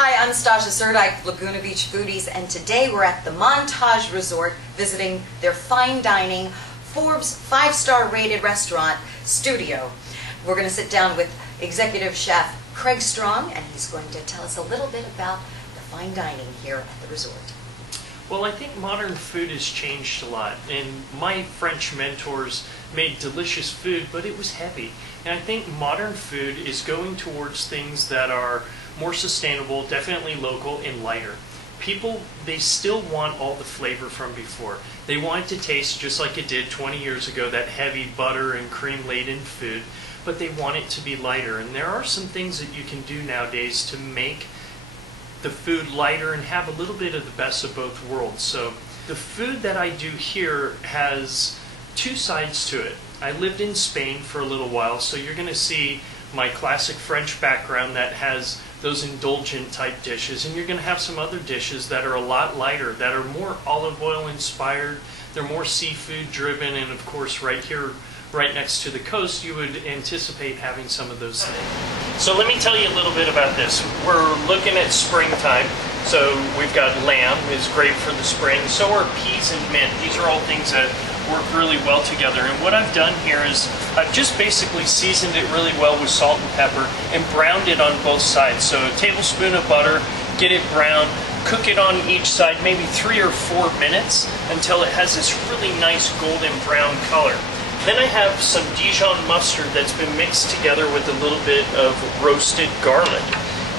Hi, I'm Stasha Zerdike, Laguna Beach Foodies, and today we're at the Montage Resort visiting their fine dining, Forbes 5-star rated restaurant, Studio. We're going to sit down with executive chef Craig Strong, and he's going to tell us a little bit about the fine dining here at the resort. Well, I think modern food has changed a lot, and my French mentors made delicious food, but it was heavy. And I think modern food is going towards things that are more sustainable, definitely local, and lighter. People, they still want all the flavor from before. They want it to taste just like it did 20 years ago, that heavy butter and cream laden food, but they want it to be lighter. And there are some things that you can do nowadays to make the food lighter and have a little bit of the best of both worlds. So the food that I do here has two sides to it. I lived in Spain for a little while, so you're going to see my classic French background that has those indulgent type dishes, and you're going to have some other dishes that are a lot lighter, that are more olive oil inspired, they're more seafood driven, and of course right here, right next to the coast, you would anticipate having some of those things. So let me tell you a little bit about this. We're looking at springtime, so we've got lamb, is great for the spring, so are peas and mint. These are all things that work really well together. And what I've done here is I've just basically seasoned it really well with salt and pepper and browned it on both sides. So a tablespoon of butter, get it brown, cook it on each side maybe 3 or 4 minutes until it has this really nice golden brown color. Then I have some Dijon mustard that's been mixed together with a little bit of roasted garlic.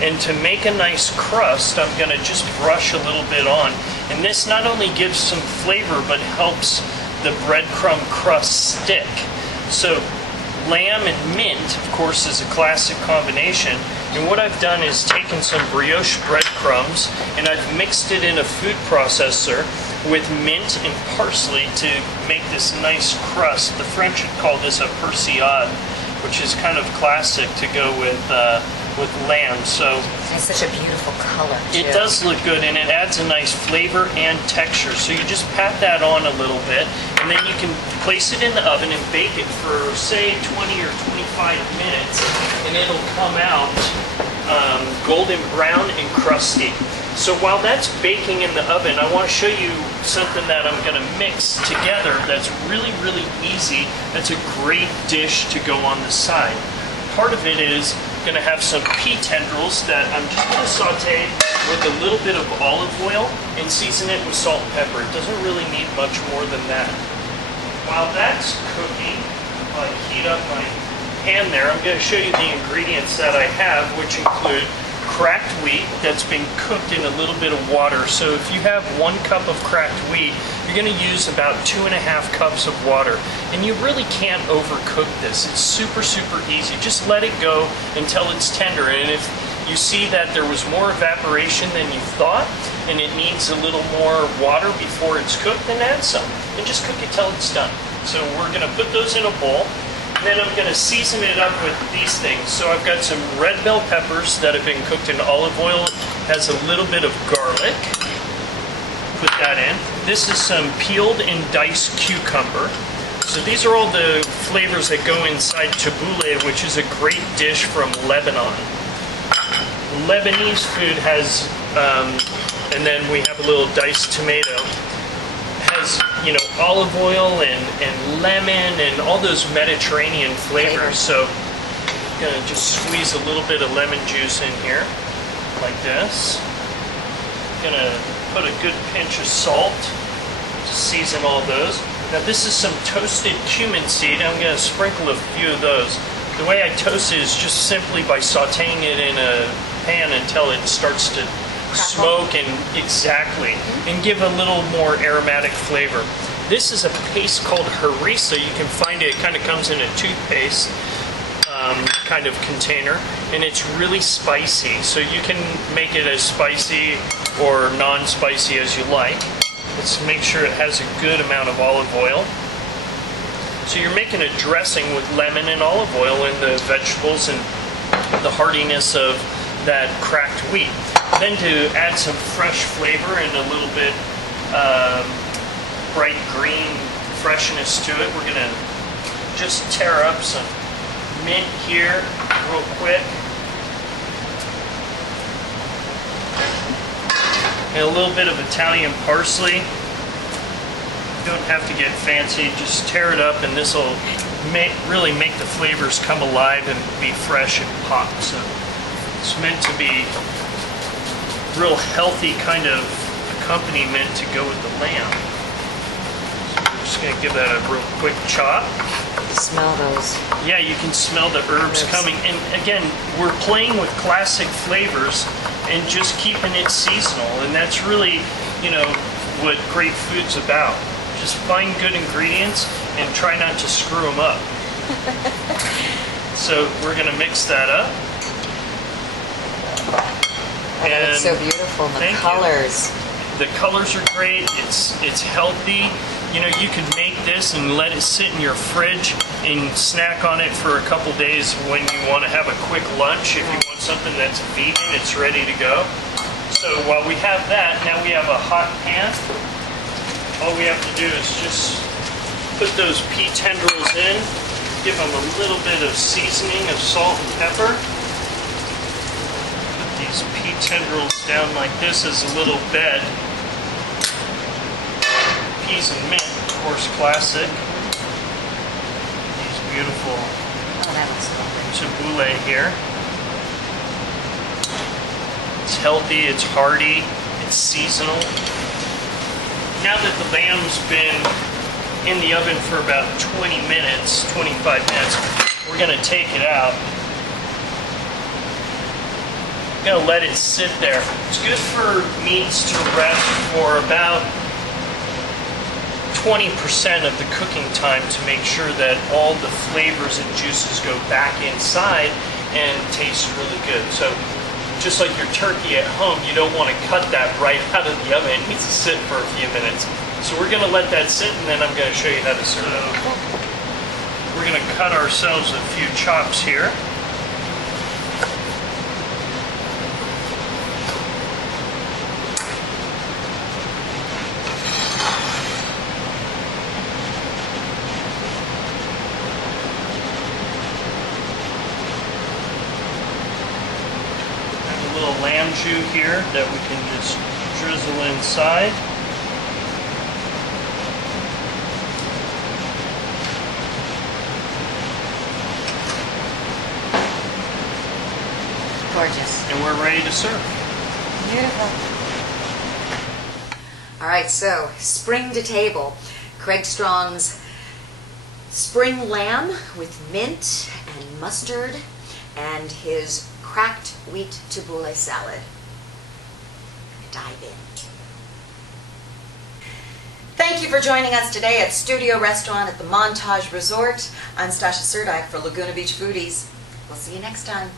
And to make a nice crust, I'm going to just brush a little bit on. And this not only gives some flavor, but helps the breadcrumb crust stick. So lamb and mint, of course, is a classic combination. And what I've done is taken some brioche breadcrumbs and I've mixed it in a food processor with mint and parsley to make this nice crust. The French would call this a persillade, which is kind of classic to go with lamb. So it has such a beautiful color too. It does look good, and it adds a nice flavor and texture. So you just pat that on a little bit, and then you can place it in the oven and bake it for, say, 20 or 25 minutes, and it'll come out golden brown and crusty. So while that's baking in the oven, I want to show you something that I'm going to mix together that's really, really easy. That's a great dish to go on the side. Part of it is going to have some pea tendrils that I'm just going to saute with a little bit of olive oil and season it with salt and pepper. It doesn't really need much more than that. While that's cooking, I heat up my pan there. I'm going to show you the ingredients that I have, which include cracked wheat that's been cooked in a little bit of water. So if you have 1 cup of cracked wheat, you're going to use about 2.5 cups of water. And you really can't overcook this. It's super, super easy. Just let it go until it's tender. And if you see that there was more evaporation than you thought, and it needs a little more water before it's cooked, then add some. And just cook it till it's done. So we're going to put those in a bowl. Then I'm going to season it up with these things. So I've got some red bell peppers that have been cooked in olive oil. Has a little bit of garlic. Put that in. This is some peeled and diced cucumber. So these are all the flavors that go inside tabbouleh, which is a great dish from Lebanon. Lebanese food has, and then we have a little diced tomato. Has, you know, olive oil and lemon and all those Mediterranean flavors. So I'm going to just squeeze a little bit of lemon juice in here, like this. I'm going to put a good pinch of salt to season all those. Now this is some toasted cumin seed. I'm going to sprinkle a few of those. The way I toast it is just simply by sauteing it in a pan until it starts to smoke and and give a little more aromatic flavor. This is a paste called harissa. You can find it, it kind of comes in a toothpaste kind of container, and it's really spicy. So you can make it as spicy or non-spicy as you like. Let's make sure it has a good amount of olive oil. So you're making a dressing with lemon and olive oil and the vegetables and the heartiness of that cracked wheat. Then to add some fresh flavor and a little bit bright green freshness to it, we're going to just tear up some mint here real quick. and a little bit of Italian parsley. You don't have to get fancy, just tear it up, and this will really make the flavors come alive and be fresh and pop. So it's meant to be real healthy kind of accompaniment to go with the lamb. So we're just going to give that a real quick chop. Smell those. Yeah, you can smell the herbs coming. And again, we're playing with classic flavors and just keeping it seasonal. And that's really, you know, what great food's about. Just find good ingredients and try not to screw them up. So we're going to mix that up. Oh, that looks so beautiful. The colors. The colors are great. It's healthy. You know, you can make this and let it sit in your fridge and snack on it for a couple days when you want to have a quick lunch. If you want something that's vegan, it's ready to go. So while we have that, now we have a hot pan. All we have to do is just put those pea tendrils in, give them a little bit of seasoning of salt and pepper. Put these pea tendrils down like this as a little bed. Peas and mint, of course, classic. These beautiful tabbouleh here. It's healthy, it's hearty, it's seasonal. Now that the lamb's been in the oven for about 20 minutes, 25 minutes, we're going to take it out. We're going to let it sit there. It's good for meats to rest for about 20% of the cooking time to make sure that all the flavors and juices go back inside and taste really good. So just like your turkey at home, you don't want to cut that right out of the oven. It needs to sit for a few minutes. So we're going to let that sit, and then I'm going to show you how to serve it. We're going to cut ourselves a few chops here. Little lamb jus here that we can just drizzle inside. Gorgeous. And we're ready to serve. Beautiful. All right, so spring to table. Craig Strong's spring lamb with mint and mustard and his cracked wheat tabbouleh salad. Dive in. Thank you for joining us today at Studio Restaurant at the Montage Resort. I'm Stasha Surdike for Laguna Beach Foodies. We'll see you next time.